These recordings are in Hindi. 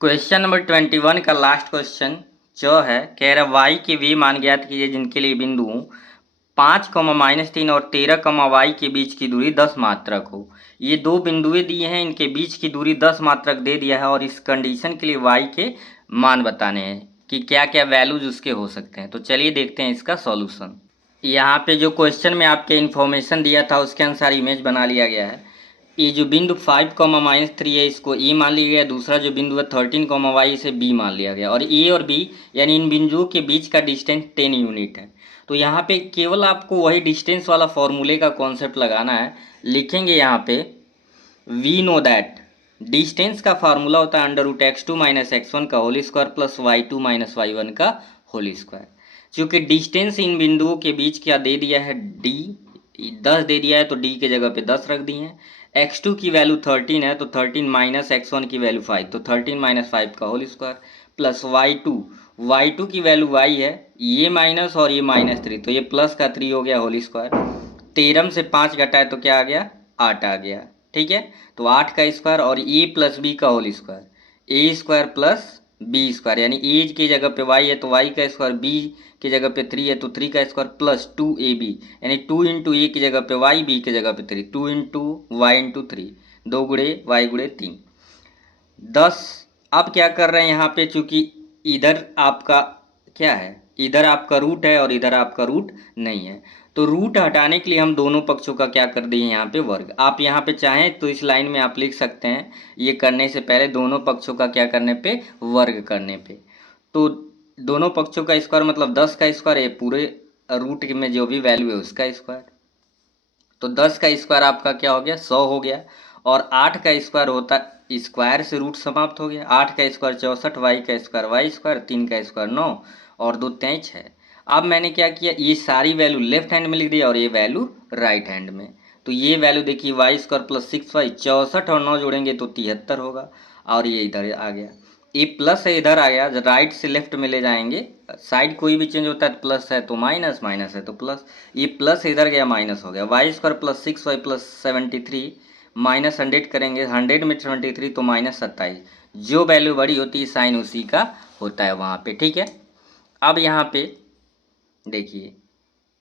क्वेश्चन नंबर 21 का लास्ट क्वेश्चन जो है कह रहा वाई के वे मान ज्ञात कीजिए जिनके लिए बिंदुओं 5, -3 और 13, वाई के बीच की दूरी 10 मात्रक हो। ये दो बिंदुएं दिए हैं, इनके बीच की दूरी 10 मात्रक दे दिया है और इस कंडीशन के लिए वाई के मान बताने हैं कि क्या क्या वैल्यूज उसके हो सकते हैं। तो चलिए देखते हैं इसका सॉल्यूशन। यहाँ पे जो क्वेश्चन में आपके इन्फॉर्मेशन दिया था उसके अनुसार इमेज बना लिया गया है। ये जो बिंदु 5, -3 है इसको ए मान लिया गया, दूसरा जो बिंदु है 13, वाई इसे बी मान लिया गया और ए और बी यानी इन बिंदुओं के बीच का डिस्टेंस 10 यूनिट है। तो यहाँ पे केवल आपको वही डिस्टेंस वाला फॉर्मूले का कॉन्सेप्ट लगाना है। लिखेंगे यहाँ पे वी नो दैट डिस्टेंस का फार्मूला होता है √x2 - x1 का whole square plus y2 - y1 का होल स्क्वायर। चूँकि डिस्टेंस इन बिंदुओं के बीच क्या दे दिया है d 10 दे दिया है तो d के जगह पे 10 रख दिए हैं। x2 की वैल्यू 13 है तो 13 - x1 की वैल्यू 5 तो 13 - 5 का होल स्क्वायर प्लस y2 की वैल्यू y है, ये माइनस और ये -3 तो ये प्लस का 3 हो गया होल स्क्वायर। 13 से 5 घटाए तो क्या आ गया 8 आ गया। ठीक है, तो 8 का स्क्वायर और ए प्लस बी का होल स्क्वायर ए स्क्वायर प्लस बी स्क्वायर यानी ए की जगह पे वाई है तो वाई का स्क्वायर, बी की जगह पे 3 है तो 3 का स्क्वायर प्लस 2ab यानी 2 इंटू ए की जगह पे वाई, बी की जगह पे 3, 2 इंटू वाई इंटू 3, 2 गुणे वाई गुणे 3 10। अब क्या कर रहे हैं यहाँ पे, चूंकि इधर आपका क्या है, इधर आपका रूट है और इधर आपका रूट नहीं है तो रूट हटाने के लिए हम दोनों पक्षों का क्या कर दिए यहाँ पे वर्ग। आप यहाँ पे चाहें तो इस लाइन में आप लिख सकते हैं ये करने से पहले दोनों पक्षों का क्या करने पे वर्ग करने पे। तो दोनों पक्षों का स्क्वायर मतलब 10 का स्क्वायर है, पूरे रूट में जो भी वैल्यू है उसका स्क्वायर। तो 10 का स्क्वायर आपका क्या हो गया 100 हो गया और 8 का स्क्वायर होता स्क्वायर से रूट समाप्त हो गया। 8 का स्क्वायर 64, वाई का स्क्वायर वाई स्क्वायर, 3 का स्क्वायर 9 और 2 23 है। अब मैंने क्या किया, ये सारी वैल्यू लेफ्ट हैंड में लिख दिया और ये वैल्यू राइट हैंड में। तो ये वैल्यू देखिए वाई स्क्वायर प्लस 6y, 64 और 9 जोड़ेंगे तो 73 होगा और ये इधर आ गया। ये प्लस है इधर आ गया, राइट से लेफ्ट में ले जाएंगे, साइड कोई भी चेंज होता है प्लस है तो माइनस, माइनस है तो प्लस, ये प्लस इधर गया माइनस हो गया। Y square plus 6y plus 73 minus 100 करेंगे, 100 में 73 तो माइनस 27। जो वैल्यू बड़ी होती है साइन उसी का होता है वहाँ पे। ठीक है, अब यहाँ पे देखिए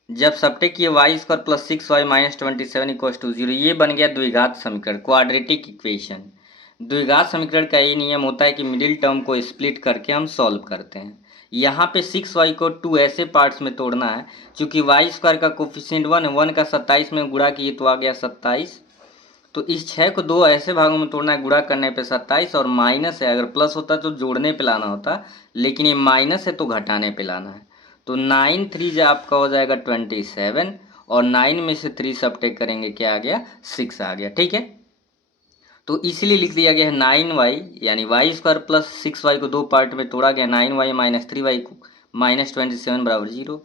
जब सब्ट्रैक्ट किए Y square plus 6y minus 27 equal to 0, ये बन गया द्विघात समीकरण, क्वाड्रेटिक इक्वेशन। द्विघात समीकरण का ये नियम होता है कि मिडिल टर्म को स्प्लिट करके हम सॉल्व करते हैं। यहाँ पे 6y को 2 ऐसे पार्ट्स में तोड़ना है, क्योंकि वाई स्क्वायर का कोफिशिएंट 1 है, 1 का 27 में गुणा किए तो आ गया 27। तो इस 6 को 2 ऐसे भागों में तोड़ना है, गुणा करने पे 27 और माइनस है, अगर प्लस होता तो जोड़ने पे लाना होता, लेकिन ये माइनस है तो घटाने पे लाना है। तो 9 3 आपका हो जाएगा 27 और 9 में से 3 सब्ट्रैक्ट करेंगे क्या आ गया 6 आ गया। ठीक है, तो इसलिए लिख दिया गया है 9y यानी वाई स्क्वायर प्लस 6y को 2 पार्ट में तोड़ा गया, 9y माइनस 3y माइनस 27 बराबर 0।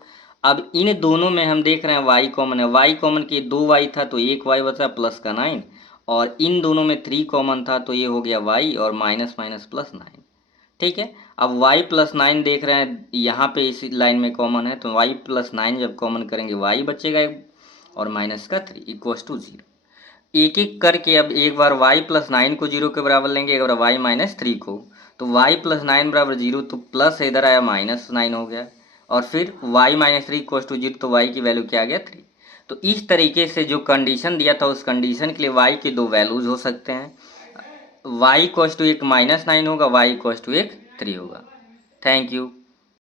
अब इन दोनों में हम देख रहे हैं y कॉमन है, y कॉमन के 2y था तो 1y बचा प्लस का 9 और इन दोनों में 3 कॉमन था तो ये हो गया y और माइनस माइनस प्लस 9। ठीक है, अब y प्लस 9 देख रहे हैं यहाँ पे इस लाइन में कॉमन है तो y प्लस 9 जब कॉमन करेंगे y बचेगा और माइनस का 3 इक्वस टू 0। एक एक करके अब एक बार y प्लस 9 को 0 के बराबर लेंगे, एक बार y माइनस 3 को, तो y प्लस 9 बराबर 0 तो प्लस इधर आया माइनस 9 हो गया और फिर y माइनस 3 इक्वस टू 0 तो y की वैल्यू क्या आ गया 3। तो इस तरीके से जो कंडीशन दिया था उस कंडीशन के लिए y के दो वैल्यूज हो सकते हैं, y इक्वस टू एक माइनस 9 होगा, y इक्वस टू एक 3 होगा। Thank you.